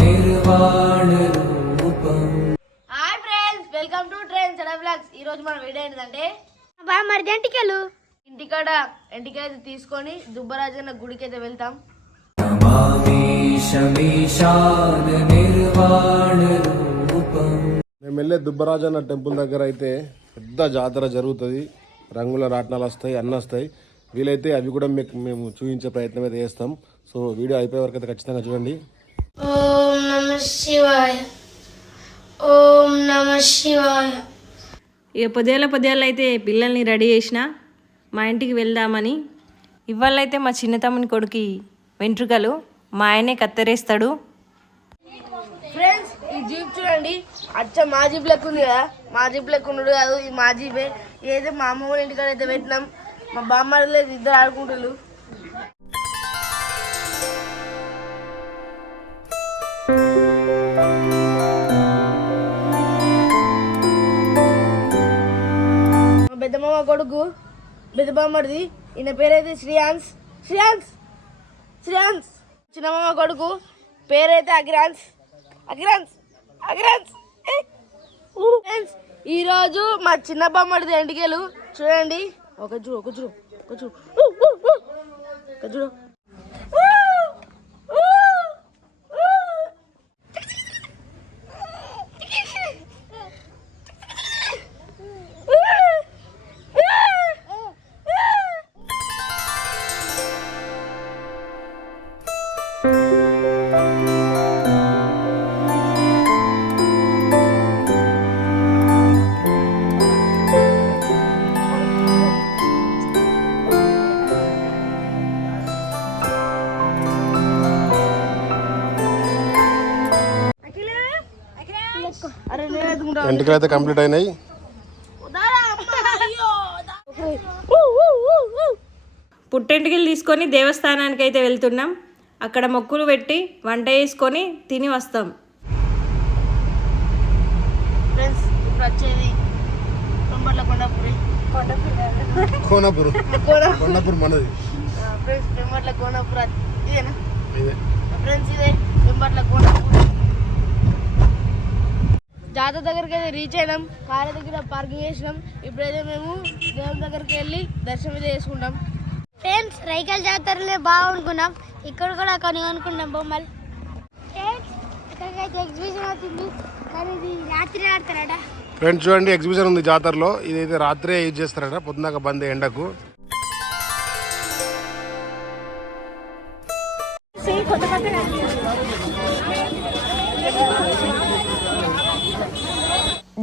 निर्वाणरूपम् hi friends welcome to trains and blogs ఈ రోజు మన వీడియో ఏంటంటే బా మరి జంటికలు ఇంటికాడ ఎంటికైతే తీసుకొని దుబ్బరాజన్న గుడికి అయితే వెళ్తాం नमामीशमीशान निर्वाणरूपम् మేము వెళ్ళే దుబ్బరాజన్న టెంపుల్ దగ్గర అయితే పెద్ద జాతర జరుగుతుంది రంగుల రాట్నాలు వస్తాయి అన్నీ వస్తాయి వీలైతే అవి కూడా మీకు మేము చూపించే ప్రయత్నం అయితే చేస్తాం సో వీడియో అయిపోయే వరకు అయితే ఖచ్చితంగా చూడండి. ఓం నమ శివాయ. ఓం నమ శివాయ. ఇక పొదేళ్ళ పొదేళ్ళు అయితే పిల్లల్ని రెడీ చేసిన మా ఇంటికి వెళ్దామని. ఇవాళైతే మా చిన్న తమ్ముని కొడుకి వెంట్రుకలు మా ఆయనే కత్తెరేస్తాడు. ఫ్రెండ్స్ ఈ జీప్ చూడండి. అచ్చ మా జీప్ లెక్క ఉంది కదా. మా జీప్ లెక్క ఉన్నాడు కాదు ఇది మా జీపే. ఏదైతే మా అమ్మ వాళ్ళ ఇంటికాడ అయితే పెట్టినాం మా బామ్మలు ఇద్దరు ఆడుకుంటారు పెద్దమ్మ కొడుకు పెద్దమ్మడిది ఈయన పేరైతే శ్రీయాన్స్. శ్రీయాన్స్! శ్రీయాన్స్! చిన్నమ్మ కొడుకు పేరైతే అగ్రాన్స్. అగ్రాన్స్! అగ్రాన్స్! ఈరోజు మా చిన్న బొమ్మడిది ఎంటికలు చూడండి. ఒక చూడు ఒక చూడు ఒక చూడు. ఒక చూడు. ఎంటికలు అయితే కంప్లీట్ అయినాయి. పుట్టెంటికలు తీసుకొని దేవస్థానానికి అయితే వెళ్తున్నాం. అక్కడ మొక్కులు పెట్టి వంట చేసుకొని తిని వస్తాం. ఫ్రెండ్స్ ఇప్పుడు వచ్చేది తొంబర్ల కొండపురి. కోనపూర్. కొండపూర్ మనది. ఫ్రెండ్స్ వెంబట్ల కోనపుర ఇదేనా? ఇదే. ఫ్రెండ్స్ ఇదే వెంబట్ల కోనపుర. జాతర దగ్గరికి అయితే రీచ్ అయినాం. కార్ దగ్గర పార్కింగ్ చేసినాం ఇప్పుడైతే మేము దేవుని దగ్గరికి వెళ్ళి దర్శనం అయితే చేసుకుంటాం. ఫ్రెండ్స్ రైకల్ జాతరలే బాగునుకున్నాం ఇక్కడ కూడా కొన్ని అనుకున్నాం బొమ్మలు. ఫ్రెండ్స్ ఇక్కడికైతే ఎగ్జిబిషన్ అవుతుంది. కానీ ఇది రాత్రి ఆడతారట. ఫ్రెండ్స్ చూడండి ఎగ్జిబిషన్ ఉంది జాతరలో. ఇదైతే రాత్రే యూజ్ చేస్తారట. పొద్దున్నాక బంద్ ఎండకు.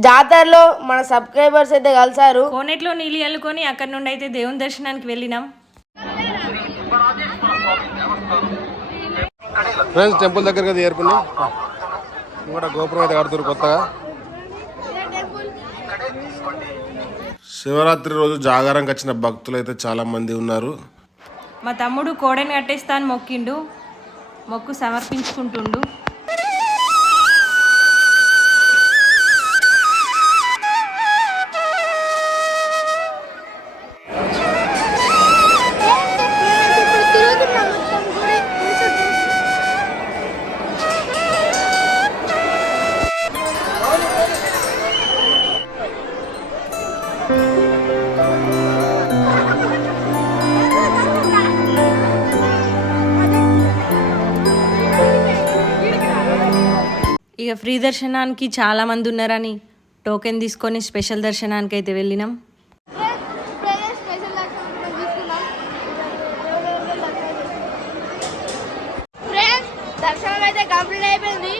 జాతరలో మన సబ్స్క్రైబర్స్ అయితే కలిసారు. కోనేట్లో నీళ్ళు చల్లుకొని అక్కడి నుండి అయితే దేవుని దర్శనానికి వెళ్ళినాం. ఫ్రెండ్స్ టెంపుల్ దగ్గరికి అయితే చేరుకున్నాం ఇంకా గోపురం అయితే కడుతున్నారు కొత్తగా. శివరాత్రి రోజు జాగారంకి వచ్చిన భక్తులు అయితే చాలా మంది ఉన్నారు. మా తమ్ముడు కోడని కట్టేస్తా అని మొక్కిండు. మొక్కు సమర్పించుకుంటుండు. ఇక ఫ్రీ దర్శనానికి చాలా మంది ఉన్నారని టోకెన్ తీసుకొని స్పెషల్ దర్శనానికి అయితే వెళ్ళినాం. దర్శనం అయితే కంప్లీట్ అయిపోయింది.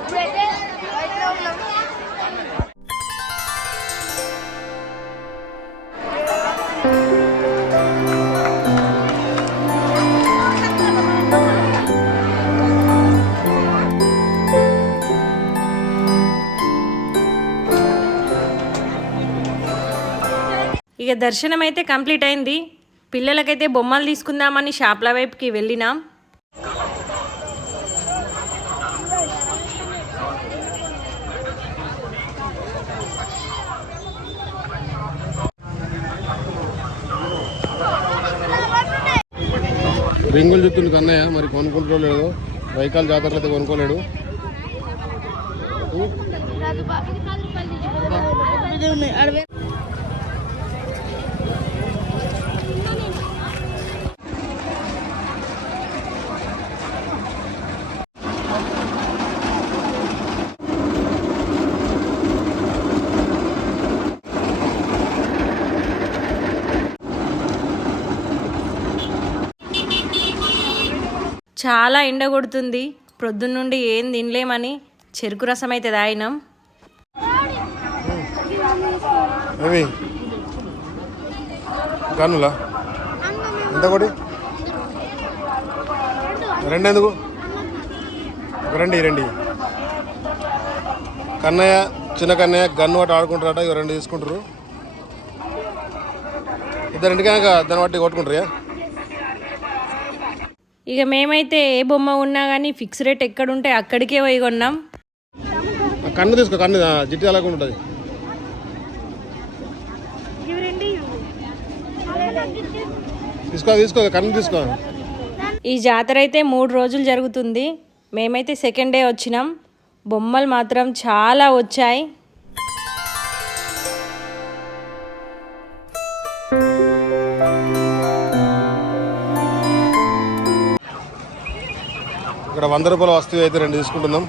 ఇప్పుడైతే బయటలో ఉన్నాం. ఇక దర్శనం అయితే కంప్లీట్ అయింది పిల్లలకైతే బొమ్మలు తీసుకుందామని షాప్ల వైపుకి వెళ్ళినాం రింగులు చుట్టూ కన్నయ్య మరి కొనుక్కుంటారో లేదో రైకాల జాతరలో అయితే కొనుక్కోలేడు అడవి చాలా ఎండ కొడుతుంది. ప్రొద్దున నుండి ఏం తినలేమని చెరుకు రసం అయితే తాగినాం. గనుల? ఎంత కొడి? రెండు ఎందుకు రండి రండి కన్నయ్య చిన్న కన్నయ్య గన్ను అటు ఆడుకుంటారట ఇవి రెండు తీసుకుంటారు ఇద్దరు ఇంటికైనా దాన్ని బట్టి కొట్టుకుంటారు ఇక మేమైతే ఏ బొమ్మ ఉన్నా కానీ ఫిక్స్ రేట్ ఎక్కడుంటే అక్కడికే పోయి కొన్నాం. కన్ను తీసుకో కన్ను జిట్టి అలాగే ఉంటుంది. తీసుకో తీసుకో కన్ను తీసుకో. ఈ జాతర అయితే మూడు రోజులు జరుగుతుంది. మేమైతే సెకండ్ డే వచ్చినాం. బొమ్మలు మాత్రం చాలా వచ్చాయి. ఇక్కడ వంద రూపాయల వస్తువు అయితే రెండు తీసుకుంటున్నాం.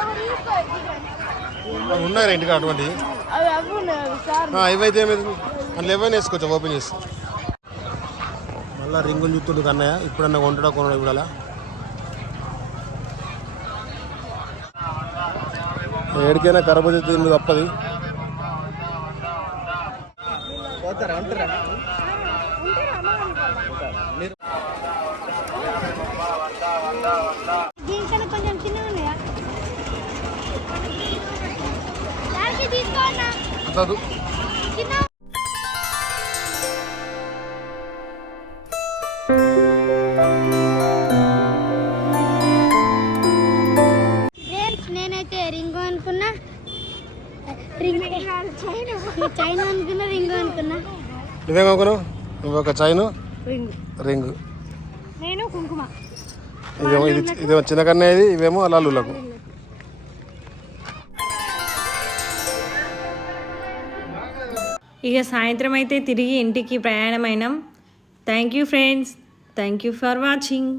అవి ఉన్నాయి ఇంటికి అటువంటి. ఇవైతే ఏమైంది అందులో ఏమైనా వేసుకోవచ్చు ఓపెన్ చేసి. మళ్ళీ రింగులు చూస్తుండు కన్నయ్య. ఇప్పుడన్నా కొంటాడా కొనడా ఇప్పుడు ఏడికైనా కరబోజీ తిండి తప్పది. ఫ్రెండ్స్ నేనైతే రింగ్ అనుకున్నా. రింగ్. చైనా అనుకున్నా రింగ్ అనుకున్నా. నువ్వేం కొనుక్కున్నావు నువ్వు ఒక చైను రింగ్. రింగ్. నేను కుంకుమ. ఇదేమో ఇది ఇదేమో చిన్న కన్నయ్య ఇది ఇవేమో లాలులకు ఇక సాయంత్రం అయితే తిరిగి ఇంటికి ప్రయాణమైనాం. Thank you friends thank you for watching